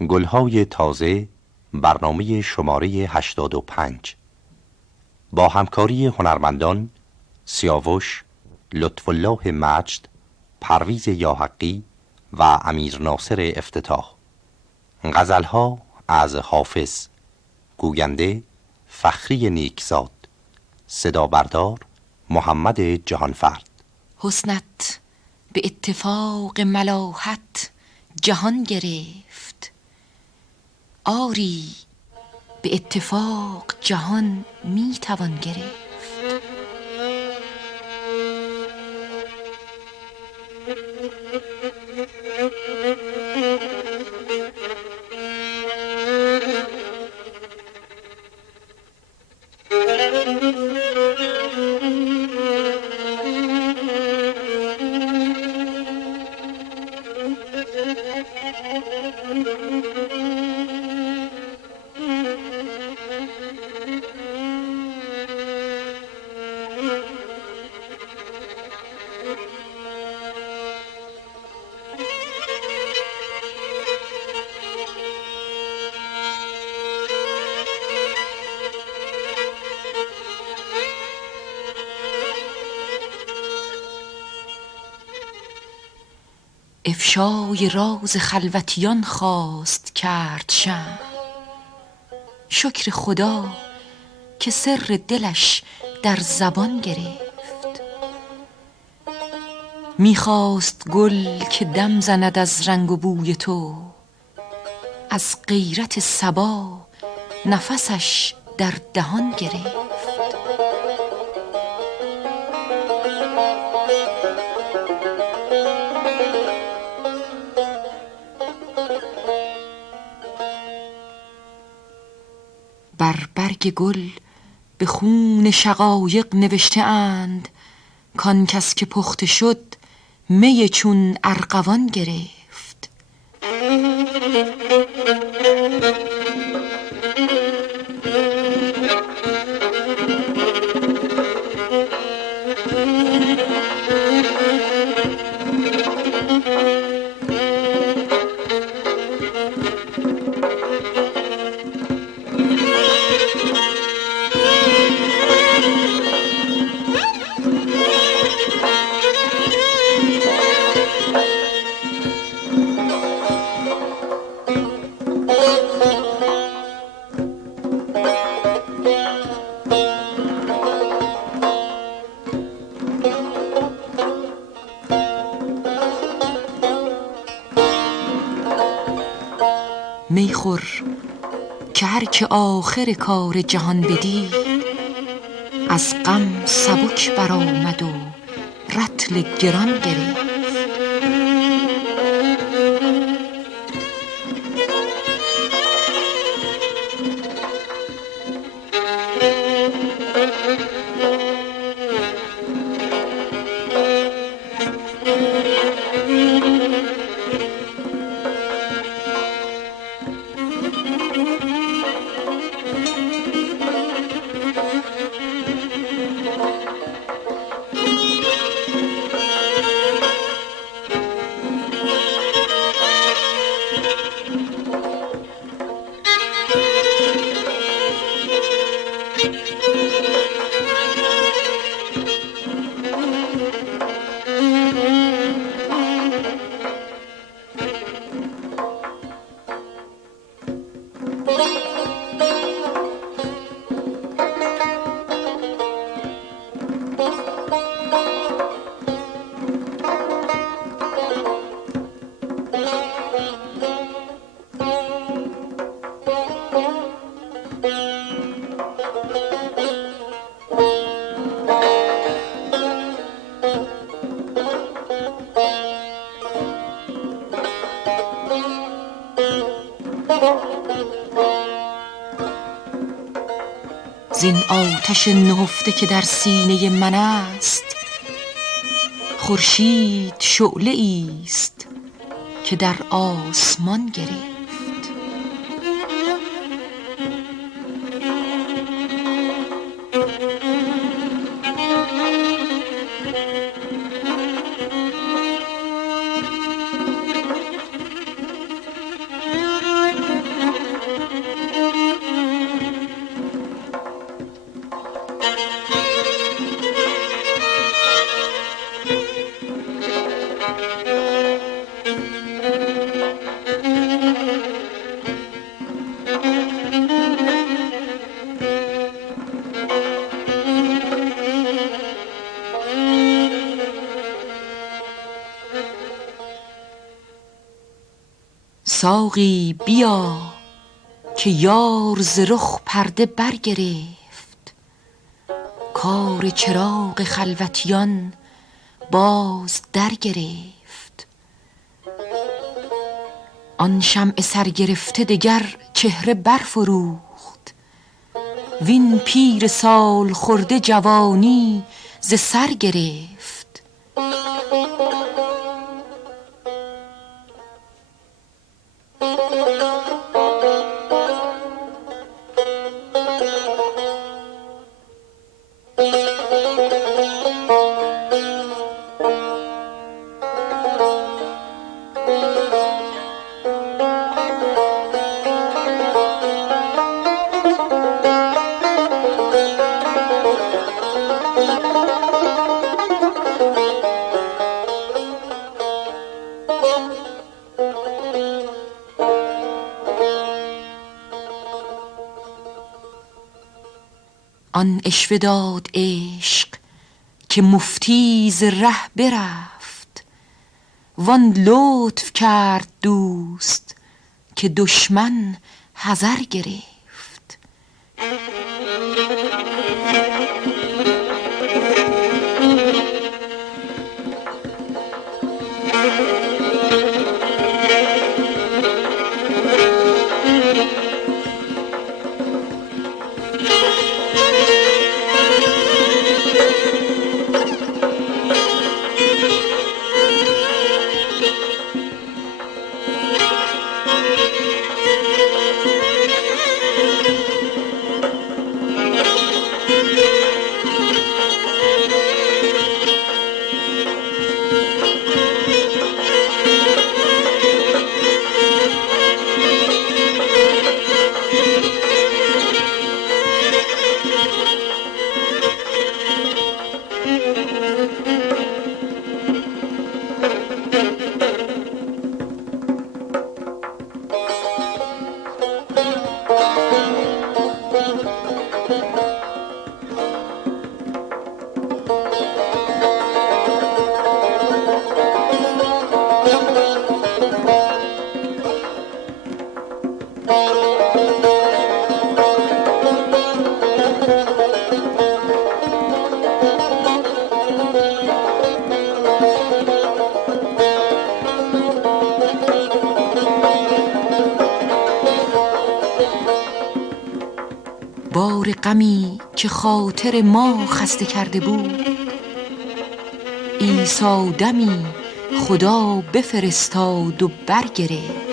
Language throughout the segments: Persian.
گلهای تازه، برنامه شماره 85 با همکاری هنرمندان سیاوش، لطف‌الله مجد، پرویز یاحقی و امیر ناصر افتتاح. غزلها از حافظ. گوینده فخری نیکزاد. صدا بردار محمد جهانفرد. حسنت به اتفاق ملاحت جهان گرفت، آری به اتفاق جهان می توان گرفت. افشای راز خلوتیان خواست کرد شمع، شکر خدا که سر دلش در زبان گرفت. میخواست گل که دم زند از رنگ و بوی تو، از غیرت صبا نفسش در دهان گرفت. بر برگ گل به خون شقایق نوشته اند کان کس که پخته شد می چون ارغوان گرفت. میخور که هر که آخر کار جهان بدید، از غم سبک برآمد و رطل گران گرفت. زین آتش نهفته که در سینه من است، خورشید شعله است که در آسمان گرفت. ساقی بیا که یار ز رخ پرده برگرفت، کار چراغ خلوتیان باز در گرفت. آن شمع سرگرفته دگر چهره برفروخت، وین پیر سال خورده جوانی ز سر گرفت. آن عشوه داد عشق که مفتی ز ره برفت، وان لطف کرد دوست که دشمن حذر گرفت. بار غمی که خاطر ما خسته کرده بود، عیسی دمی خدا بفرستاد و برگرفت.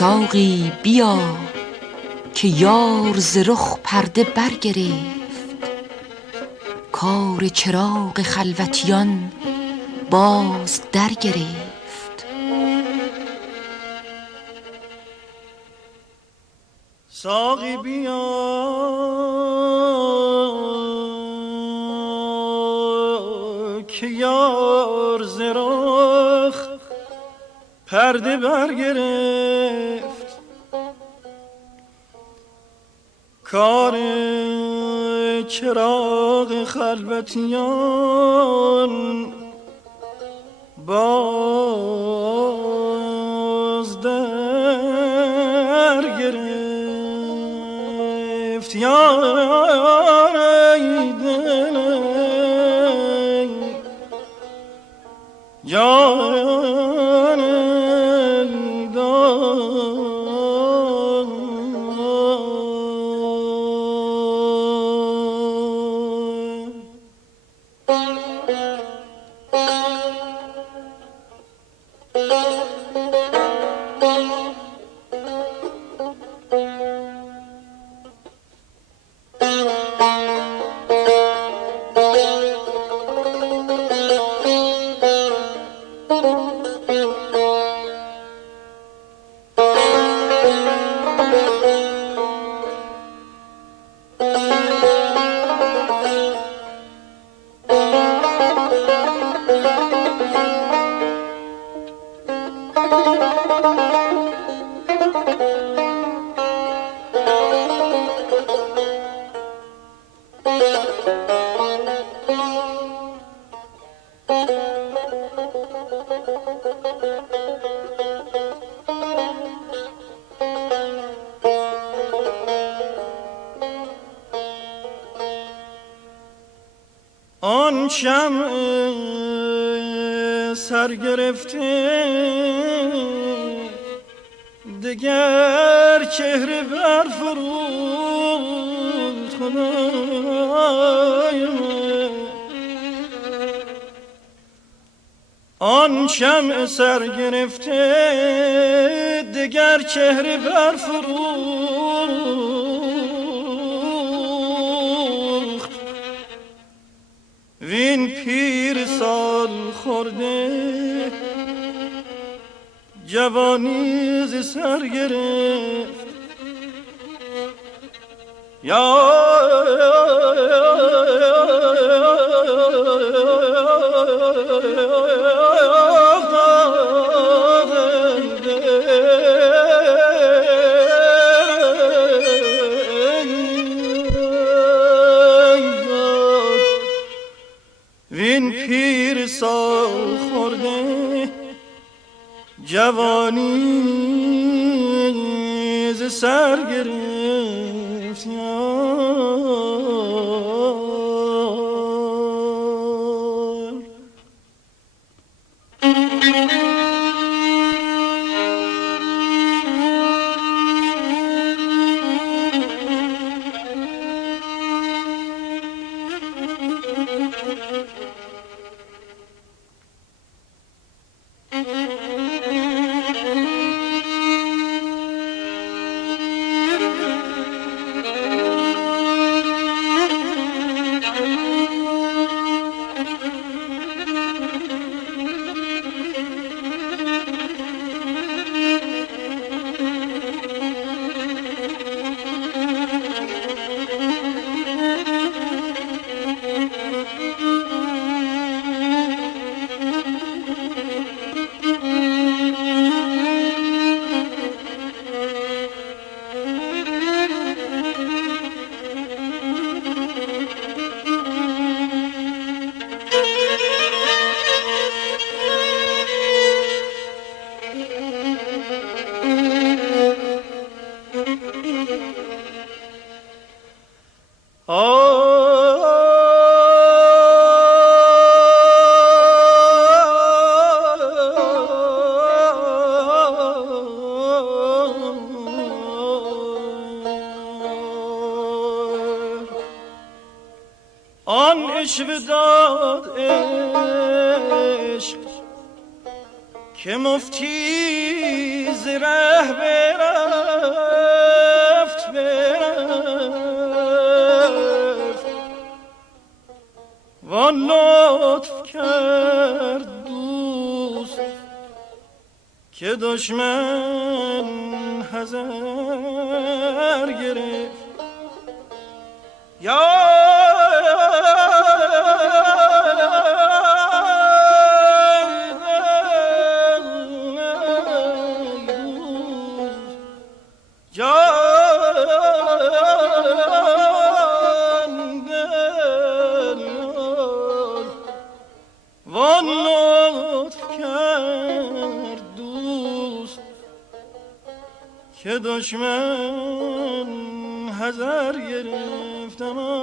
ساقی بیا که یار ز رخ پرده برگرفت، کار چراغ خلوتیان باز در گرفت. ساقی بیا که یار ز رخ پرده برگرفت. کار چراغ خلوتیان باز در گرفت. یار ای دل یار ای دل آن شمع سرگرفته دگر چهره برفروخت. خدای من آن شمع سرگرفته دگر چهره برفروخت. وین پیر سال خورده جوانی ز سر گرفت. یا وین پیر سال خورده جوانی ز سر گرفت. آن عشق داد عشق که مفتی ز ره برفت و لطف کرد دوست که دشمن حذر گرفت. یا که دشمن حذر گرفتم.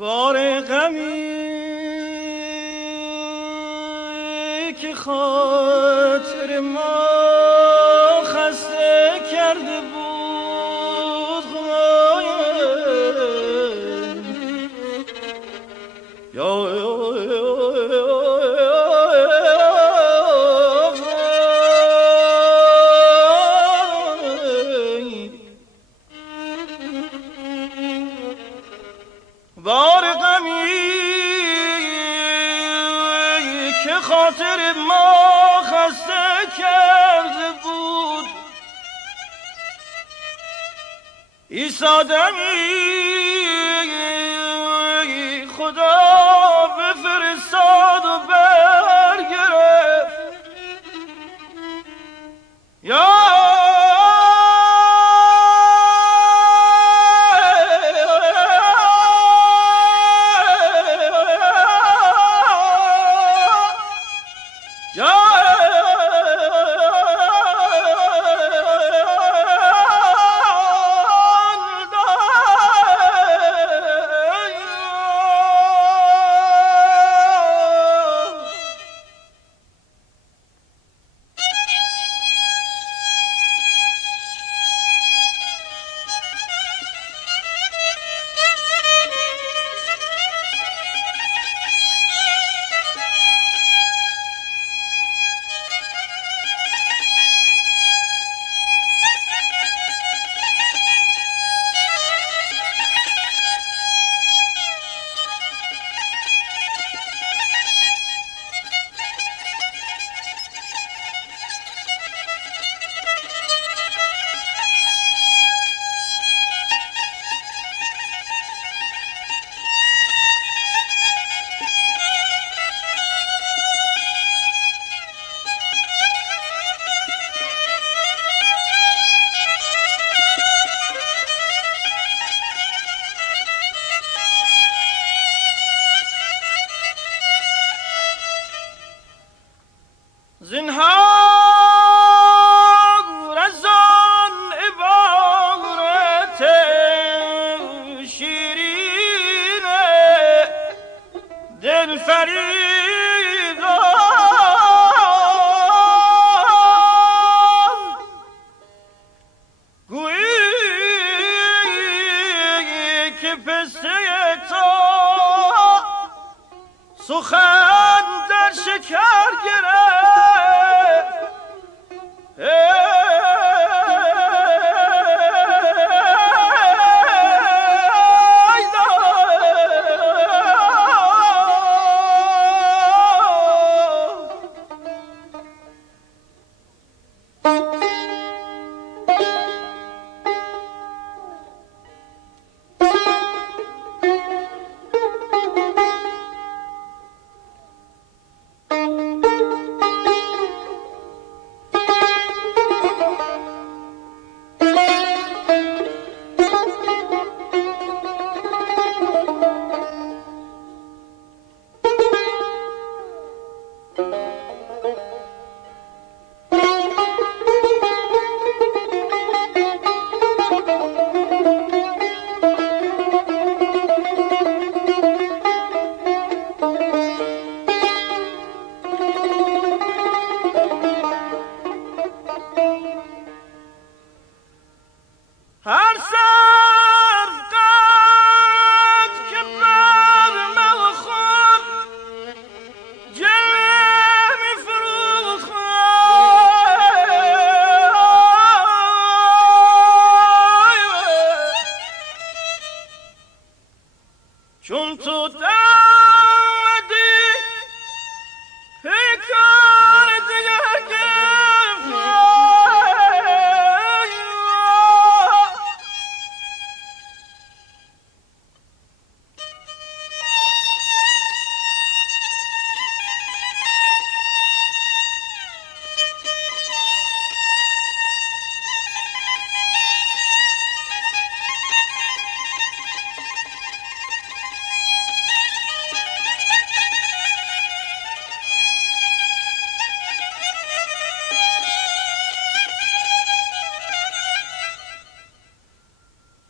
بار غمی که خاطر ما خسته کرده بود بار غمی که خاطر ما خسته کرده بود ایستادمی خدا بفرستاد و برگرفت. یا زنهار از آن عبارت شیرین دل فریبان گویی که پسته تو سخن در شکر گرفت.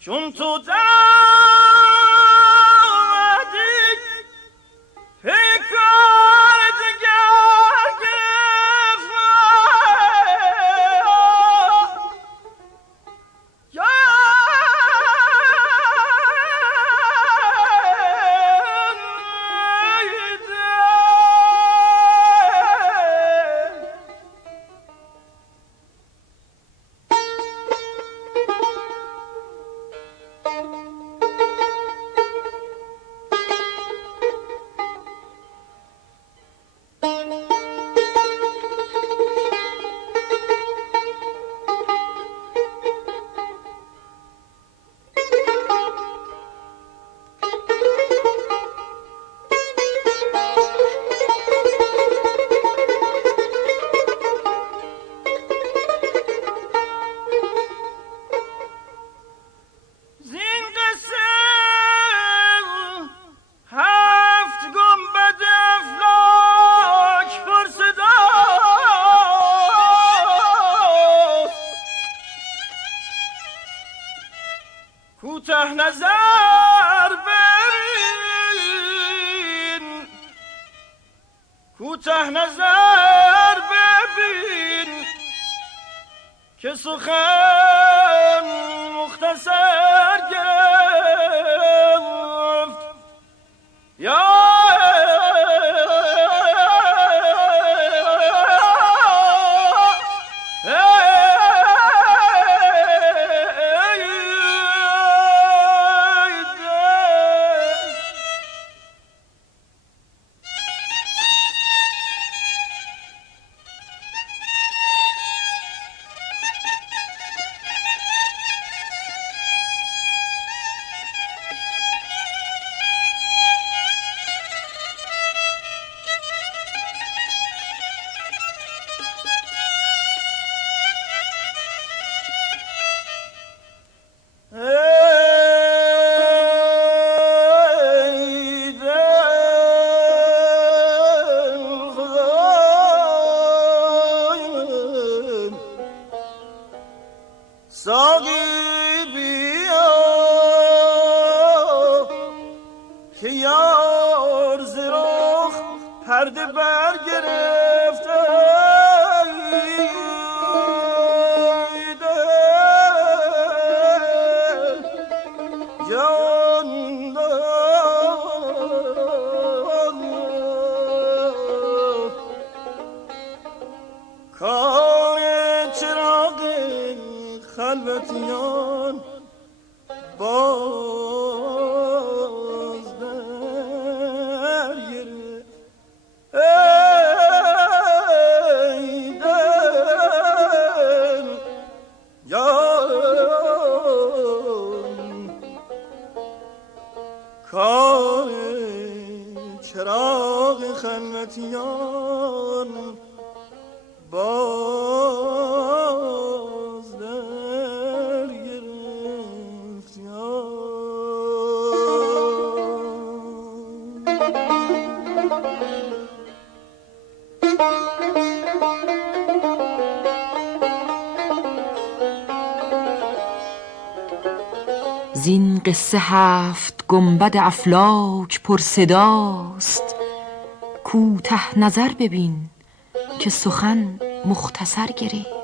چون تو دادی پیکار دگر گرفت کوته نظر ببین کوته نظر ببین که سخن مختصر گرفت یا ساقی بیا که یار ز رخ پرده برگرفته جان کار چراغ خلوتیان باز در گرفت ای دل جان کار چراغ خلوتیان باز در گرفت زین قصه 7 گنبد افلاک پر صداست کوته نظر ببین که سخن مختصر گرفت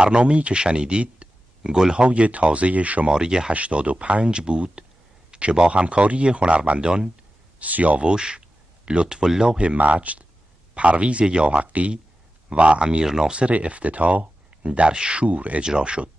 برنامه‌ای که شنیدید گلهای تازه شماره 85 بود که با همکاری هنرمندان سیاوش، لطف‌الله مجد، پرویز یاحقی و امیر ناصر افتتاح در شور اجرا شد.